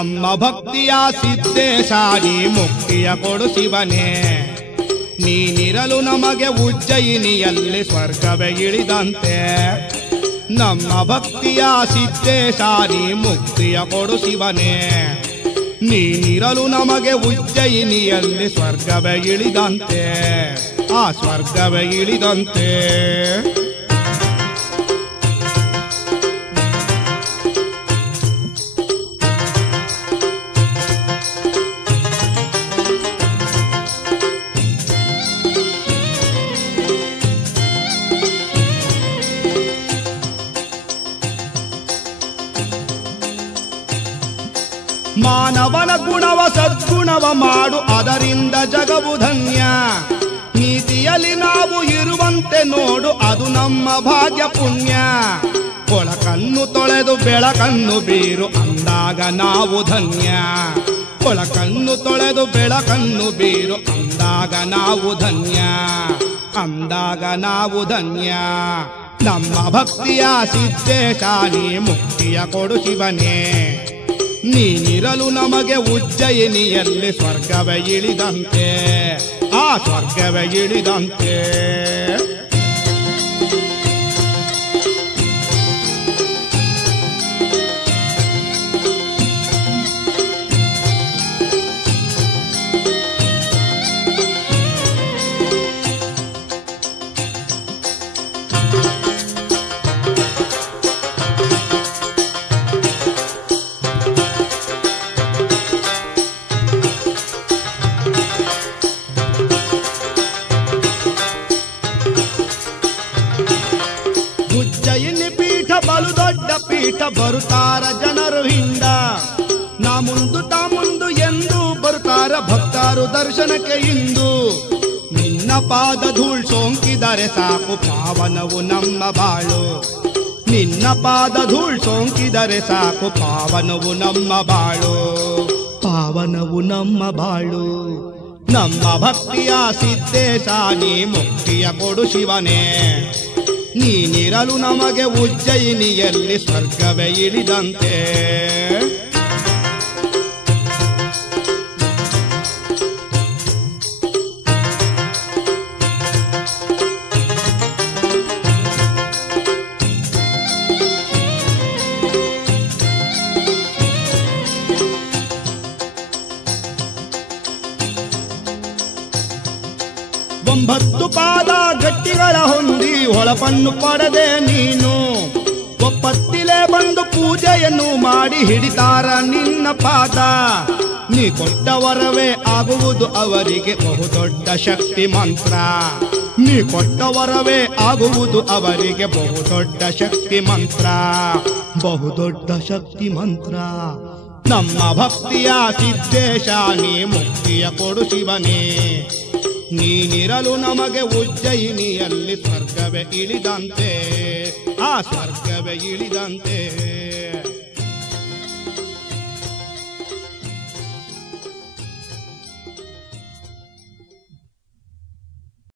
ನಮ್ಮ ಭಕ್ತಿಯ ಸಿದ್ದೇಶ ನೀ ಮುಕ್ತಿಯ ಕೊಡು ಶಿವನೇ. ನೀನಿರಲು ನಮಗೆ ಉಜ್ಜಯಿನಿಯಲ್ಲಿ ಸ್ವರ್ಗವೇ ಇಳಿದಂತೆ. ನಮ್ಮ ಭಕ್ತಿಯ ಸಿದ್ದೇಶ ನೀ ಮುಕ್ತಿಯ ಕೊಡು ಶಿವನೇ. ನೀನಿರಲು ನಮಗೆ ಉಜ್ಜಯಿನಿಯಲ್ಲಿ ಸ್ವರ್ಗವೇ ಇಳಿದಂತೆ. ಆ ಸ್ವರ್ಗವೇ ಇಳಿದಂತೆ. ಮಾನವನ ಗುಣವ ಸದ್ಗುಣವ ಮಾಡು, ಅದರಿಂದ ಜಗವು ಧನ್ಯ. ನೀತಿಯಲ್ಲಿ ನಾವು ಇರುವಂತೆ ನೋಡು, ಅದು ನಮ್ಮ ಭಾಗ್ಯ ಪುಣ್ಯ. ಕೊಳಕನ್ನು ತೊಳೆದು ಬೆಳಕನ್ನು ಬೀರು, ಅಂದಾಗ ನಾವು ಧನ್ಯ. ಕೊಳಕನ್ನು ತೊಳೆದು ಬೆಳಕನ್ನು ಬೀರು, ಅಂದಾಗ ನಾವು ಧನ್ಯ. ಅಂದಾಗ ನಾವು ಧನ್ಯ. ನಮ್ಮ ಭಕ್ತಿಯ ಸಿದ್ದೇಶ ನೀ ಮುಕ್ತಿಯ ಕೊಡು ಶಿವನೇ. ನೀನಿರಲು ನಮಗೆ ಉಜ್ಜಯಿನಿಯಲ್ಲಿ ಸ್ವರ್ಗವೇ ಇಳಿದಂತೆ. ಆ ಸ್ವರ್ಗವೇ ಇಳಿದಂತೆ. ಉಜ್ಜಯಿನಿ ಪೀಠ ಬಲು ದೊಡ್ಡ ಪೀಠ, ಬರುತ್ತಾರ ಜನರು ಹಿಂದ. ನಾ ಮುಂದು ತಾ ಮುಂದು ಎಂದು ಬರುತ್ತಾರ ಭಕ್ತರು ದರ್ಶನಕ್ಕೆ ಇಂದು. ನಿನ್ನ ಪಾದ ಧೂಳ್ ಸೋಂಕಿದರೆ ಸಾಕು, ಪಾವನವು ನಮ್ಮ ಬಾಳು. ನಿನ್ನ ಪಾದ ಧೂಳ್ ಸೋಂಕಿದರೆ ಸಾಕು, ಪಾವನವು ನಮ್ಮ ಬಾಳು. ಪಾವನವು ನಮ್ಮ ಬಾಳು. ನಮ್ಮ ಭಕ್ತಿಯ ಸಿದ್ದೇಶ ನೀ ಮುಕ್ತಿಯ ಕೊಡು ಶಿವನೇ. ನೀನಿರಲು ನಮಗೆ ಉಜ್ಜಯಿನಿಯಲ್ಲಿ ಸ್ವರ್ಗವೇ ಇಳಿದಂತೆ. ಒಂಬತ್ತು ಪಾದ ಗಟ್ಟಿಗಳ ಹೊಂದಿ ಹೊಳಪನ್ನು ಪಡೆದೆ ನೀನು. ಒಪ್ಪತ್ತಿಲೆ ಬಂದು ಪೂಜೆಯನ್ನು ಮಾಡಿ ಹಿಡಿತಾರ ನಿನ್ನ ಪಾದ. ನೀ ಕೊಟ್ಟ ವರವೇ ಆಗುವುದು ಅವರಿಗೆ ಬಹುದೊಡ್ಡ ಶಕ್ತಿ ಮಂತ್ರ. ನೀ ಕೊಟ್ಟ ವರವೇ ಆಗುವುದು ಅವರಿಗೆ ಬಹುದೊಡ್ಡ ಶಕ್ತಿ ಮಂತ್ರ. ಬಹುದೊಡ್ಡ ಶಕ್ತಿ ಮಂತ್ರ. ನಮ್ಮ ಭಕ್ತಿಯ ಸಿದ್ದೇಶ ನೀ ಮುಕ್ತಿಯ ಕೊಡು ಶಿವನೇ. ನೀನಿರಲು ನಮಗೆ ಉಜ್ಜಯಿನಿಯಲ್ಲಿ ಸ್ವರ್ಗವೇ ಇಳಿದಂತೆ. ಆ ಸ್ವರ್ಗವೇ ಇಳಿದಂತೆ.